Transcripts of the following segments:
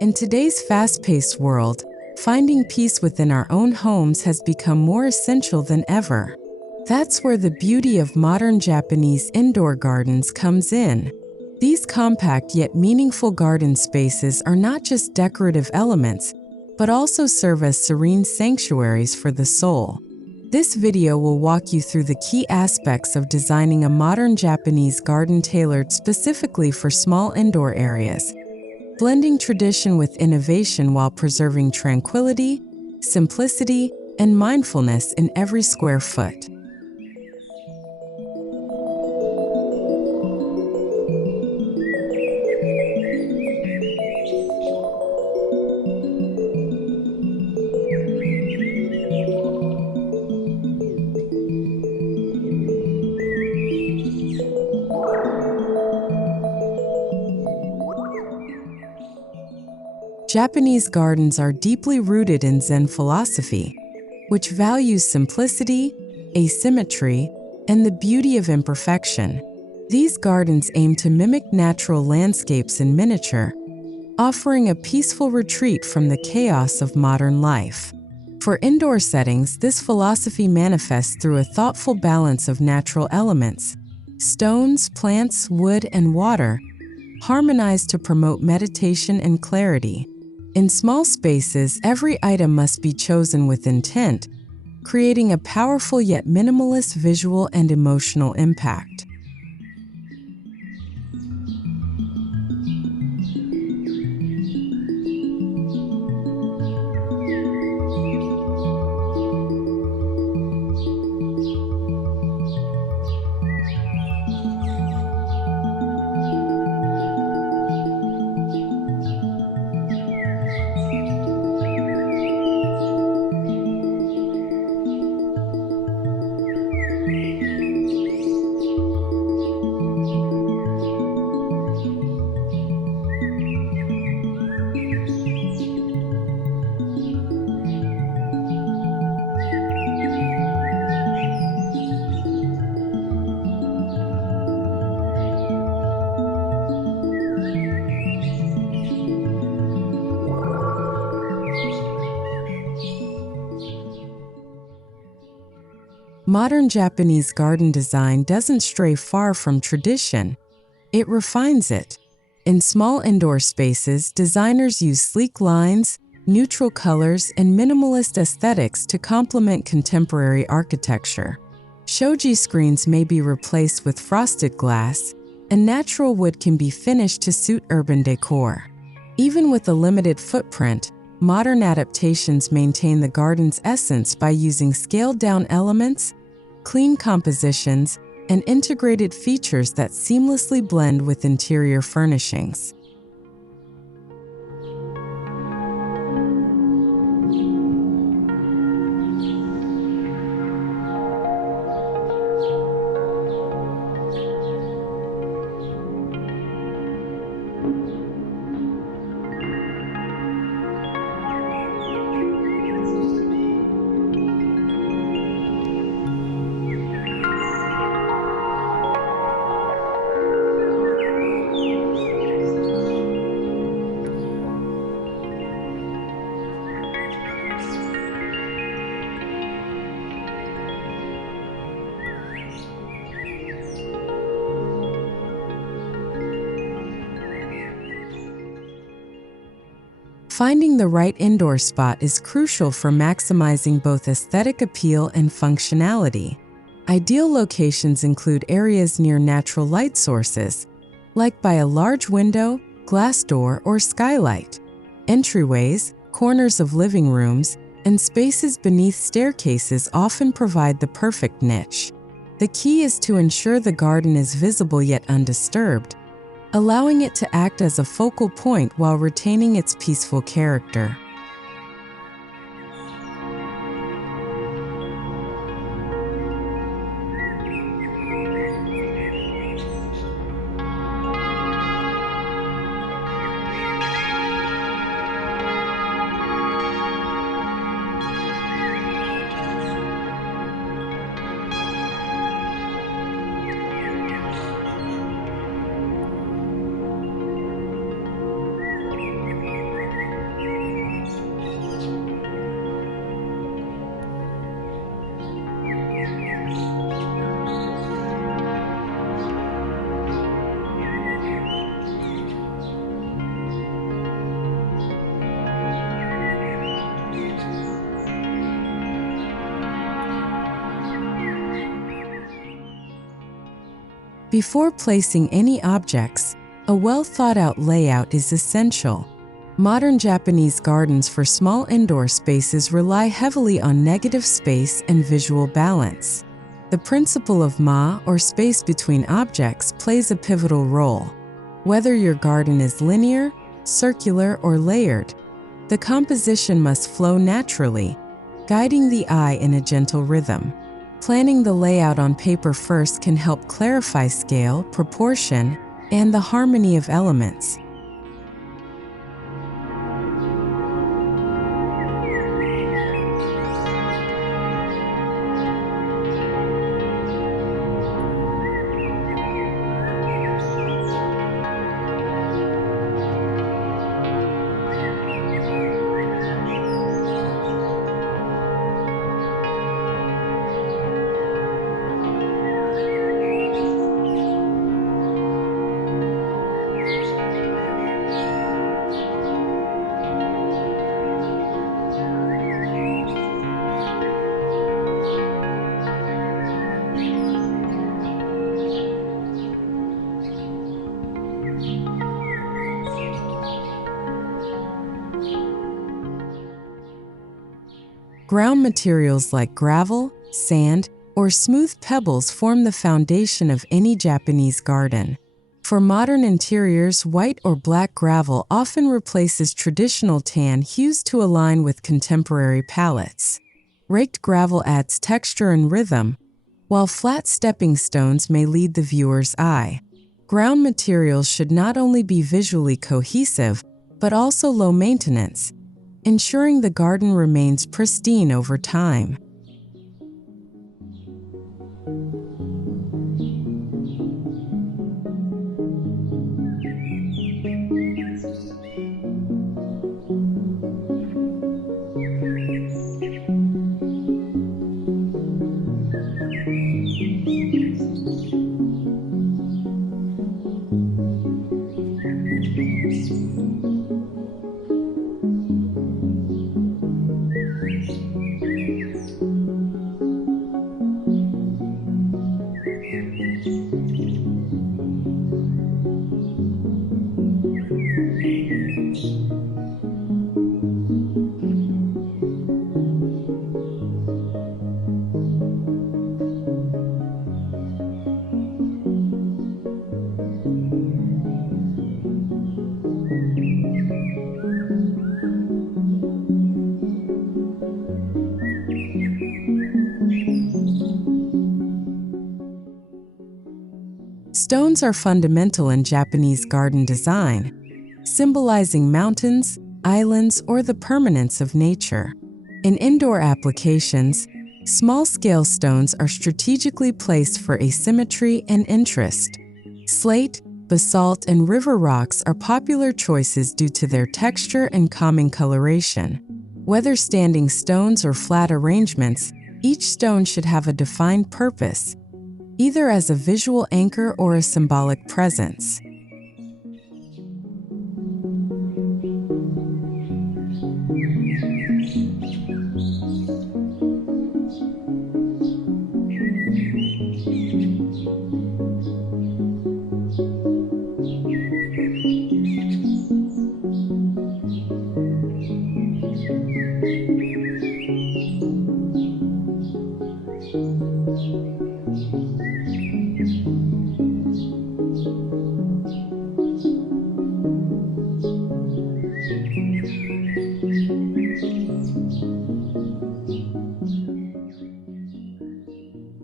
In today's fast-paced world, finding peace within our own homes has become more essential than ever. That's where the beauty of modern Japanese indoor gardens comes in. These compact yet meaningful garden spaces are not just decorative elements, but also serve as serene sanctuaries for the soul. This video will walk you through the key aspects of designing a modern Japanese garden tailored specifically for small indoor areas, blending tradition with innovation while preserving tranquility, simplicity, and mindfulness in every square foot. Japanese gardens are deeply rooted in Zen philosophy, which values simplicity, asymmetry, and the beauty of imperfection. These gardens aim to mimic natural landscapes in miniature, offering a peaceful retreat from the chaos of modern life. For indoor settings, this philosophy manifests through a thoughtful balance of natural elements, stones, plants, wood, and water, harmonized to promote meditation and clarity. In small spaces, every item must be chosen with intent, creating a powerful yet minimalist visual and emotional impact. Modern Japanese garden design doesn't stray far from tradition, it refines it. In small indoor spaces, designers use sleek lines, neutral colors, and minimalist aesthetics to complement contemporary architecture. Shoji screens may be replaced with frosted glass, and natural wood can be finished to suit urban decor. Even with a limited footprint, modern adaptations maintain the garden's essence by using scaled-down elements, clean compositions, and integrated features that seamlessly blend with interior furnishings. Finding the right indoor spot is crucial for maximizing both aesthetic appeal and functionality. Ideal locations include areas near natural light sources, like by a large window, glass door, or skylight. Entryways, corners of living rooms, and spaces beneath staircases often provide the perfect niche. The key is to ensure the garden is visible yet undisturbed, allowing it to act as a focal point while retaining its peaceful character. Before placing any objects, a well-thought-out layout is essential. Modern Japanese gardens for small indoor spaces rely heavily on negative space and visual balance. The principle of or space between objects plays a pivotal role. Whether your garden is linear, circular, or layered, the composition must flow naturally, guiding the eye in a gentle rhythm. Planning the layout on paper first can help clarify scale, proportion, and the harmony of elements. Ground materials like gravel, sand, or smooth pebbles form the foundation of any Japanese garden. For modern interiors, white or black gravel often replaces traditional tan hues to align with contemporary palettes. Raked gravel adds texture and rhythm, while flat stepping stones may lead the viewer's eye. Ground materials should not only be visually cohesive, but also low maintenance, ensuring the garden remains pristine over time. Stones are fundamental in Japanese garden design, symbolizing mountains, islands, or the permanence of nature. In indoor applications, small-scale stones are strategically placed for asymmetry and interest. Slate, basalt, and river rocks are popular choices due to their texture and calming coloration. Whether standing stones or flat arrangements, each stone should have a defined purpose, either as a visual anchor or a symbolic presence.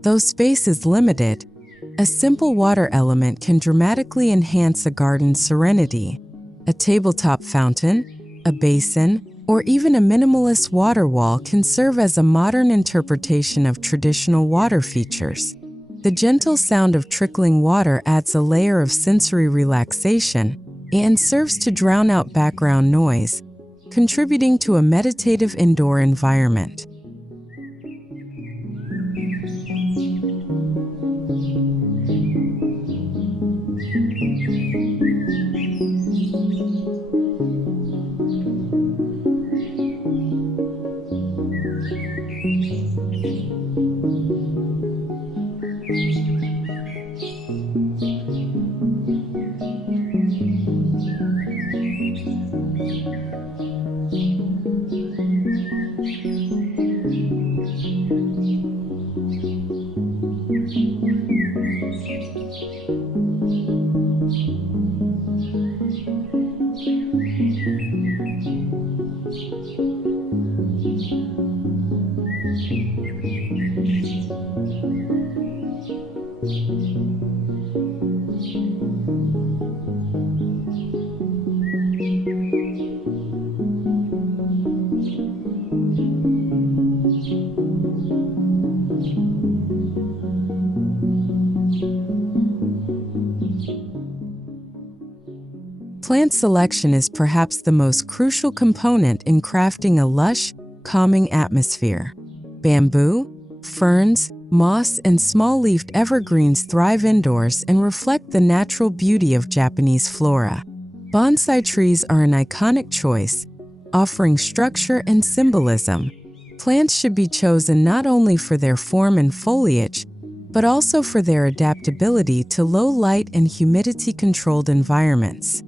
Though space is limited, a simple water element can dramatically enhance a garden's serenity. A tabletop fountain, a basin, or even a minimalist water wall can serve as a modern interpretation of traditional water features. The gentle sound of trickling water adds a layer of sensory relaxation and serves to drown out background noise, contributing to a meditative indoor environment. Plant selection is perhaps the most crucial component in crafting a lush, calming atmosphere. Bamboo, ferns, moss, and small-leafed evergreens thrive indoors and reflect the natural beauty of Japanese flora. Bonsai trees are an iconic choice, offering structure and symbolism. Plants should be chosen not only for their form and foliage, but also for their adaptability to low light and humidity-controlled environments.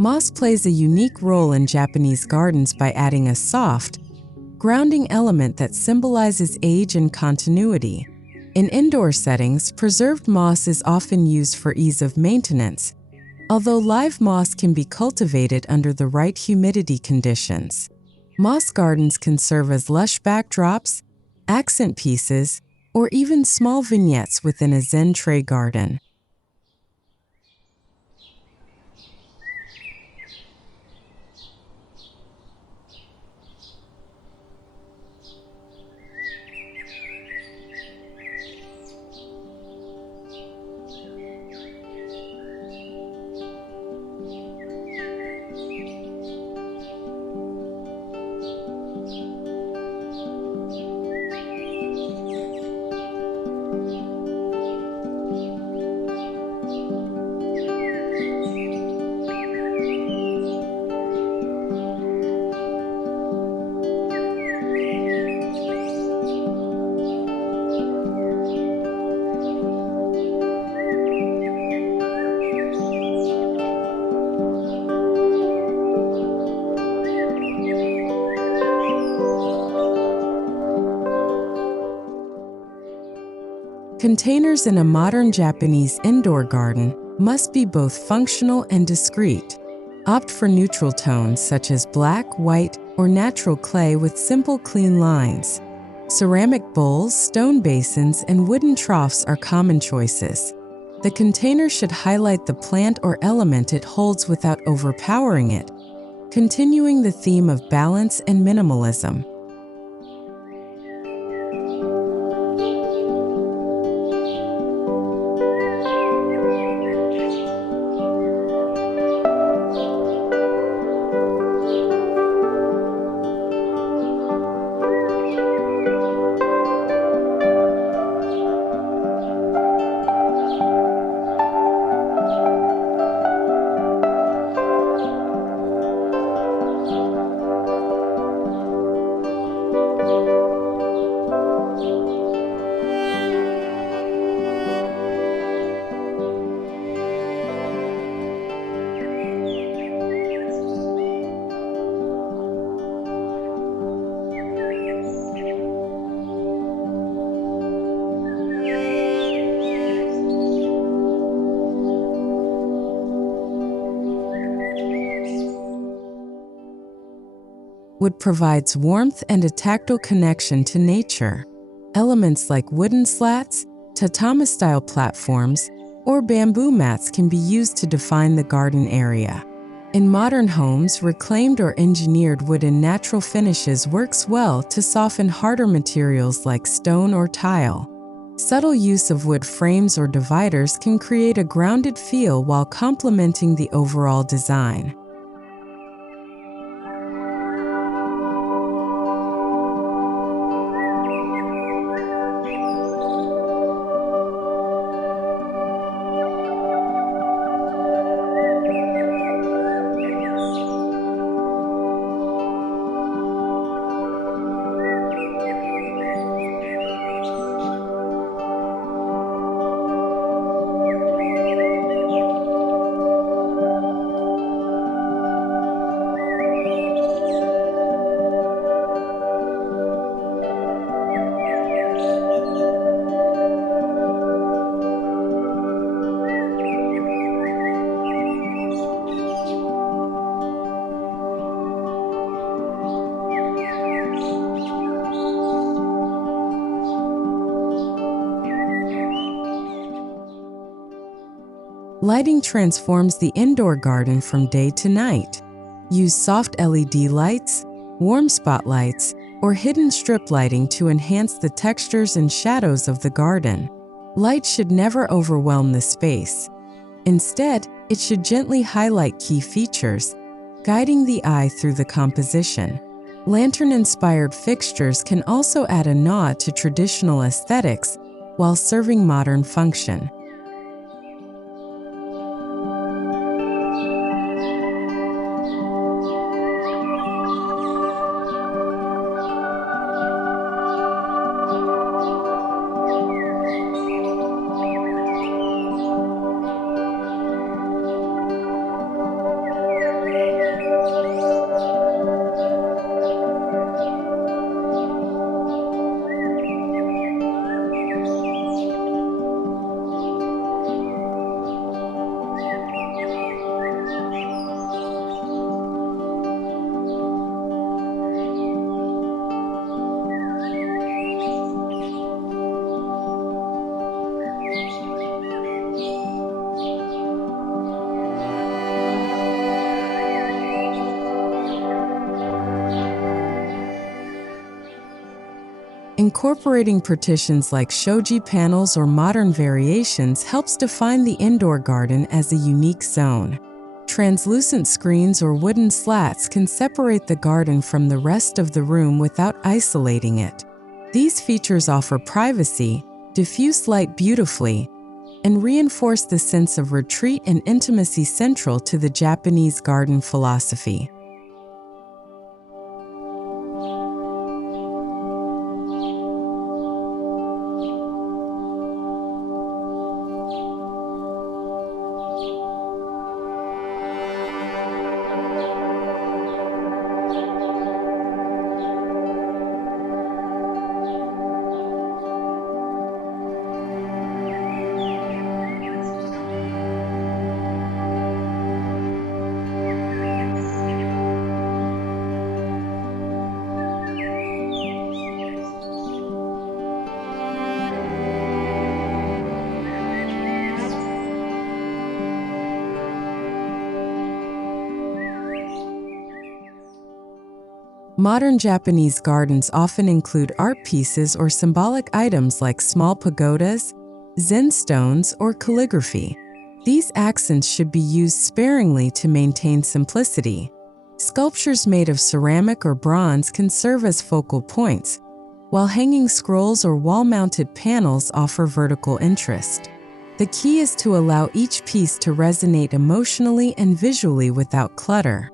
Moss plays a unique role in Japanese gardens by adding a soft, grounding element that symbolizes age and continuity. In indoor settings, preserved moss is often used for ease of maintenance, although live moss can be cultivated under the right humidity conditions. Moss gardens can serve as lush backdrops, accent pieces, or even small vignettes within a Zen tray garden. Containers in a modern Japanese indoor garden must be both functional and discreet. Opt for neutral tones such as black, white, or natural clay with simple, clean lines. Ceramic bowls, stone basins, and wooden troughs are common choices. The container should highlight the plant or element it holds without overpowering it, continuing the theme of balance and minimalism. Wood provides warmth and a tactile connection to nature. Elements like wooden slats, tatami-style platforms, or bamboo mats can be used to define the garden area. In modern homes, reclaimed or engineered wood and natural finishes works well to soften harder materials like stone or tile. Subtle use of wood frames or dividers can create a grounded feel while complementing the overall design. Lighting transforms the indoor garden from day to night. Use soft LED lights, warm spotlights, or hidden strip lighting to enhance the textures and shadows of the garden. Light should never overwhelm the space. Instead, it should gently highlight key features, guiding the eye through the composition. Lantern-inspired fixtures can also add a nod to traditional aesthetics while serving modern function. Incorporating partitions like Shoji panels or modern variations helps define the indoor garden as a unique zone. Translucent screens or wooden slats can separate the garden from the rest of the room without isolating it. These features offer privacy, diffuse light beautifully, and reinforce the sense of retreat and intimacy central to the Japanese garden philosophy. Modern Japanese gardens often include art pieces or symbolic items like small pagodas, Zen stones, or calligraphy. These accents should be used sparingly to maintain simplicity. Sculptures made of ceramic or bronze can serve as focal points, while hanging scrolls or wall-mounted panels offer vertical interest. The key is to allow each piece to resonate emotionally and visually without clutter.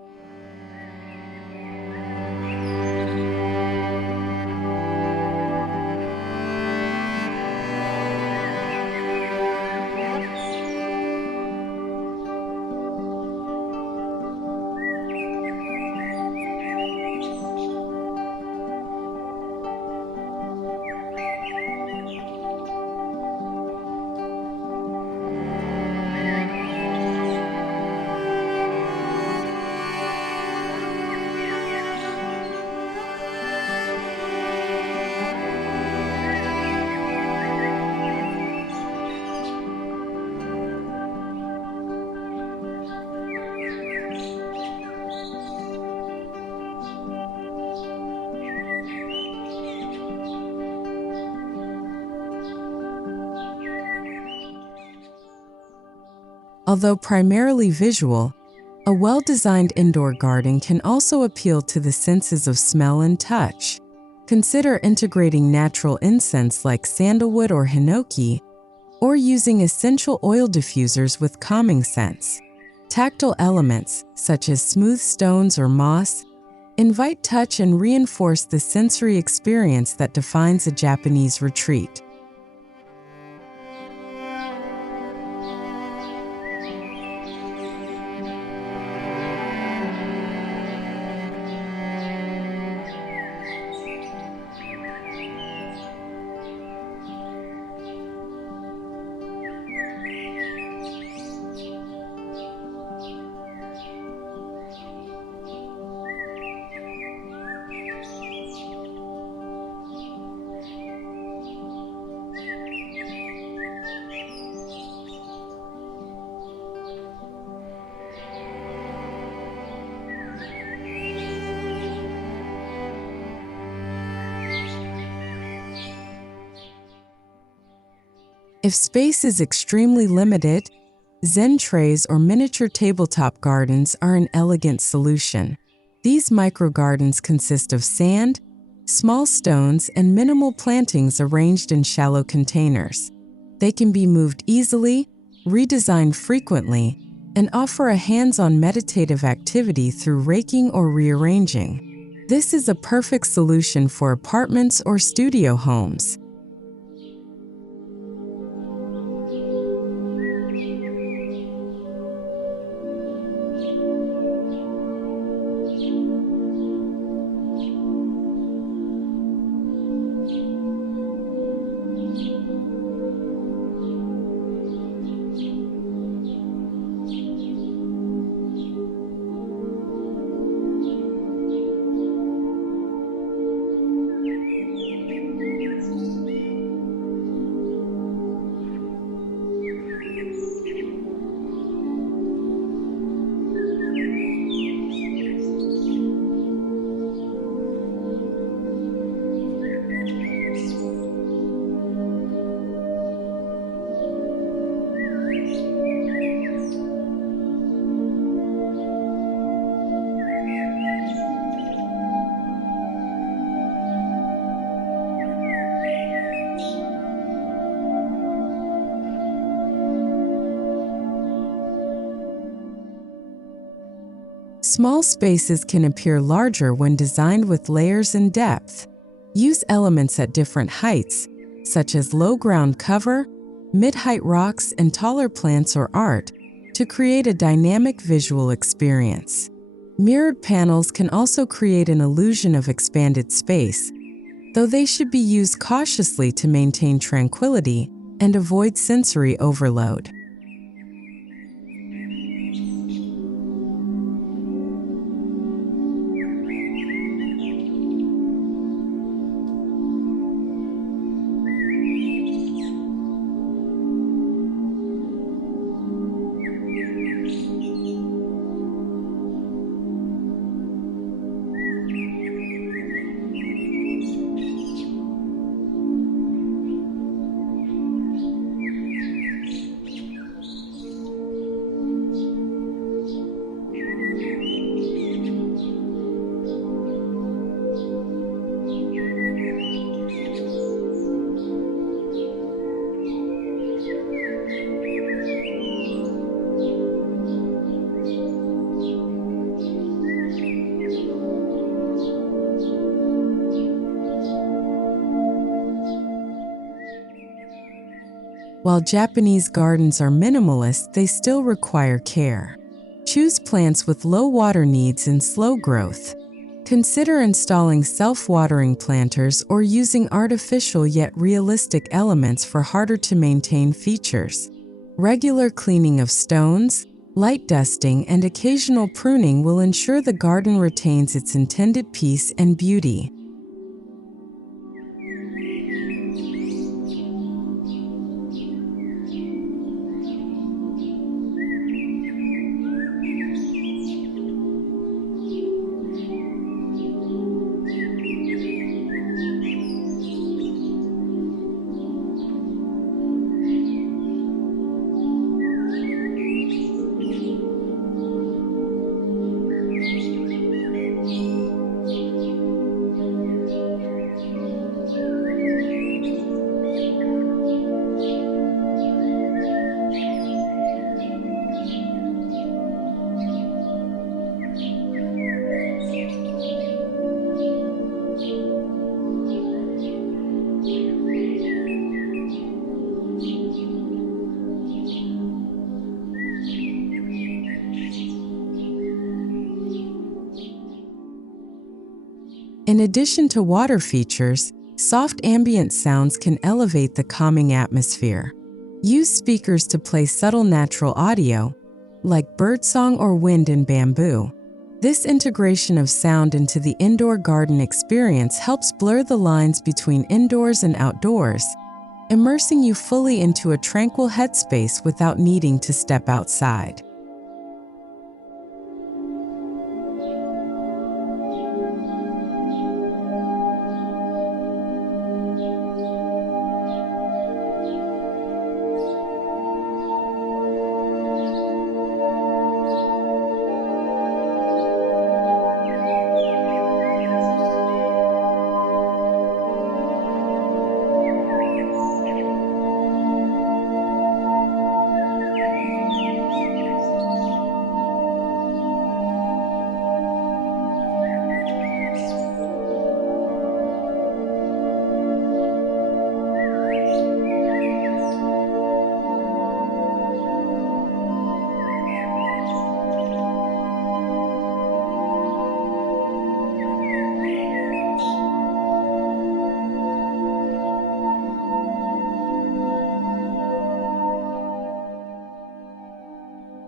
Although primarily visual, a well-designed indoor garden can also appeal to the senses of smell and touch. Consider integrating natural incense like sandalwood or hinoki, or using essential oil diffusers with calming scents. Tactile elements, such as smooth stones or moss, invite touch and reinforce the sensory experience that defines a Japanese retreat. If space is extremely limited, Zen trays or miniature tabletop gardens are an elegant solution. These micro-gardens consist of sand, small stones, and minimal plantings arranged in shallow containers. They can be moved easily, redesigned frequently, and offer a hands-on meditative activity through raking or rearranging. This is a perfect solution for apartments or studio homes. Small spaces can appear larger when designed with layers and depth. Use elements at different heights, such as low ground cover, mid-height rocks, and taller plants or art, to create a dynamic visual experience. Mirrored panels can also create an illusion of expanded space, though they should be used cautiously to maintain tranquility and avoid sensory overload. While Japanese gardens are minimalist, they still require care. Choose plants with low water needs and slow growth. Consider installing self-watering planters or using artificial yet realistic elements for harder-to-maintain features. Regular cleaning of stones, light dusting, and occasional pruning will ensure the garden retains its intended peace and beauty. In addition to water features, soft ambient sounds can elevate the calming atmosphere. Use speakers to play subtle natural audio, like birdsong or wind in bamboo. This integration of sound into the indoor garden experience helps blur the lines between indoors and outdoors, immersing you fully into a tranquil headspace without needing to step outside.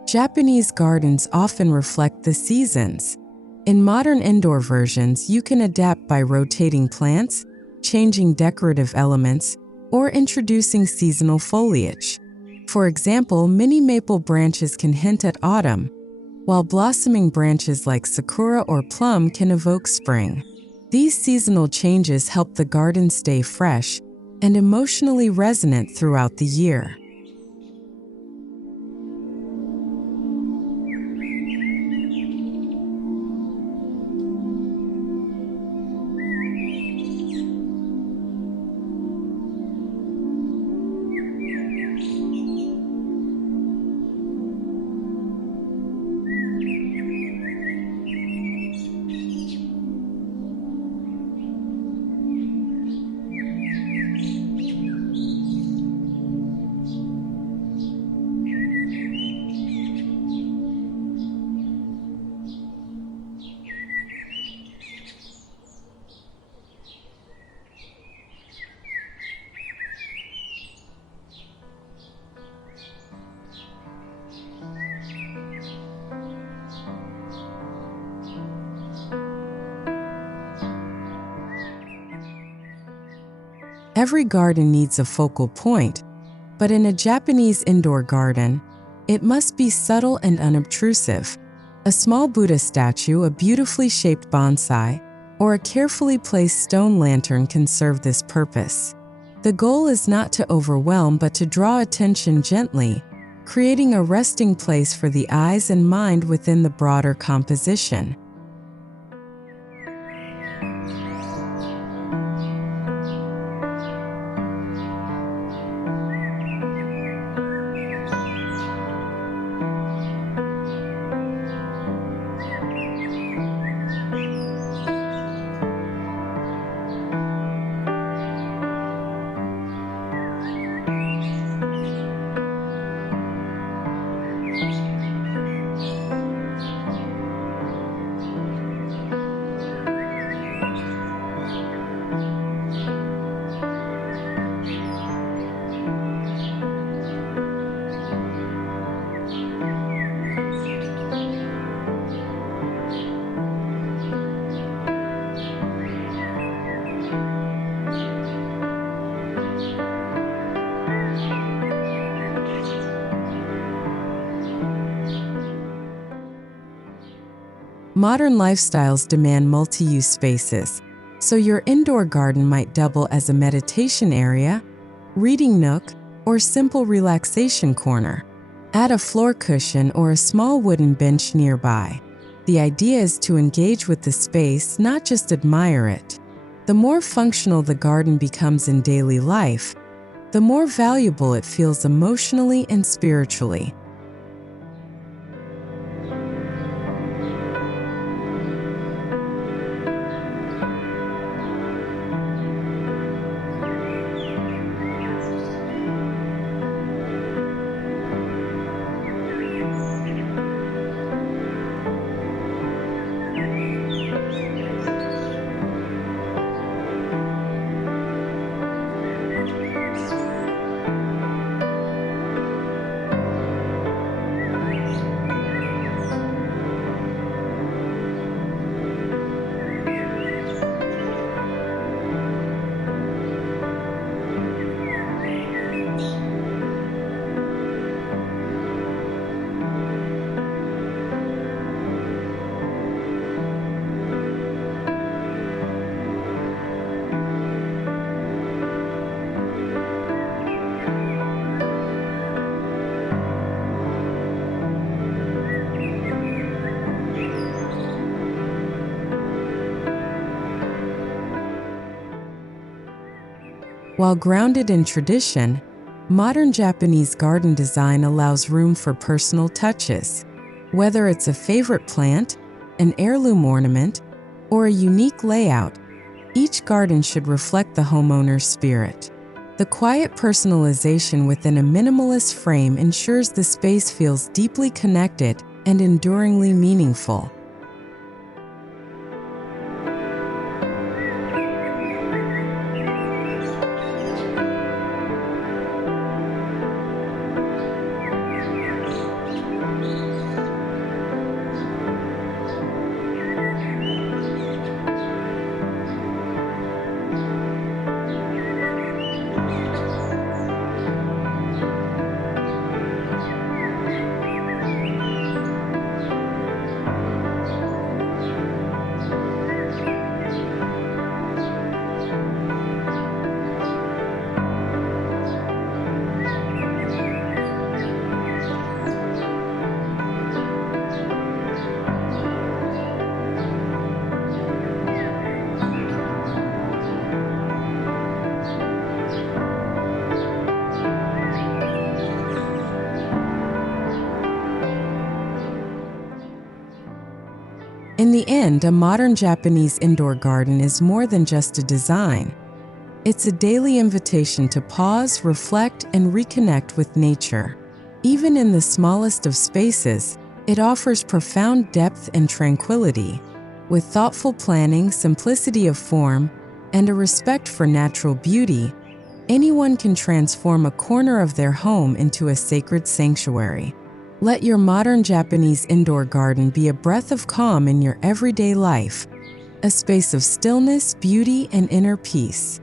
Japanese gardens often reflect the seasons. In modern indoor versions, you can adapt by rotating plants, changing decorative elements, or introducing seasonal foliage. For example, mini maple branches can hint at autumn, while blossoming branches like sakura or plum can evoke spring. These seasonal changes help the garden stay fresh and emotionally resonant throughout the year. Every garden needs a focal point, but in a Japanese indoor garden, it must be subtle and unobtrusive. A small Buddha statue, a beautifully shaped bonsai, or a carefully placed stone lantern can serve this purpose. The goal is not to overwhelm but to draw attention gently, creating a resting place for the eyes and mind within the broader composition. Modern lifestyles demand multi-use spaces, so your indoor garden might double as a meditation area, reading nook, or simple relaxation corner. Add a floor cushion or a small wooden bench nearby. The idea is to engage with the space, not just admire it. The more functional the garden becomes in daily life, the more valuable it feels emotionally and spiritually. While grounded in tradition, modern Japanese garden design allows room for personal touches. Whether it's a favorite plant, an heirloom ornament, or a unique layout, each garden should reflect the homeowner's spirit. The quiet personalization within a minimalist frame ensures the space feels deeply connected and enduringly meaningful. In the end, a modern Japanese indoor garden is more than just a design. It's a daily invitation to pause, reflect, and reconnect with nature. Even in the smallest of spaces, it offers profound depth and tranquility. With thoughtful planning, simplicity of form, and a respect for natural beauty, anyone can transform a corner of their home into a sacred sanctuary. Let your modern Japanese indoor garden be a breath of calm in your everyday life, a space of stillness, beauty, and inner peace.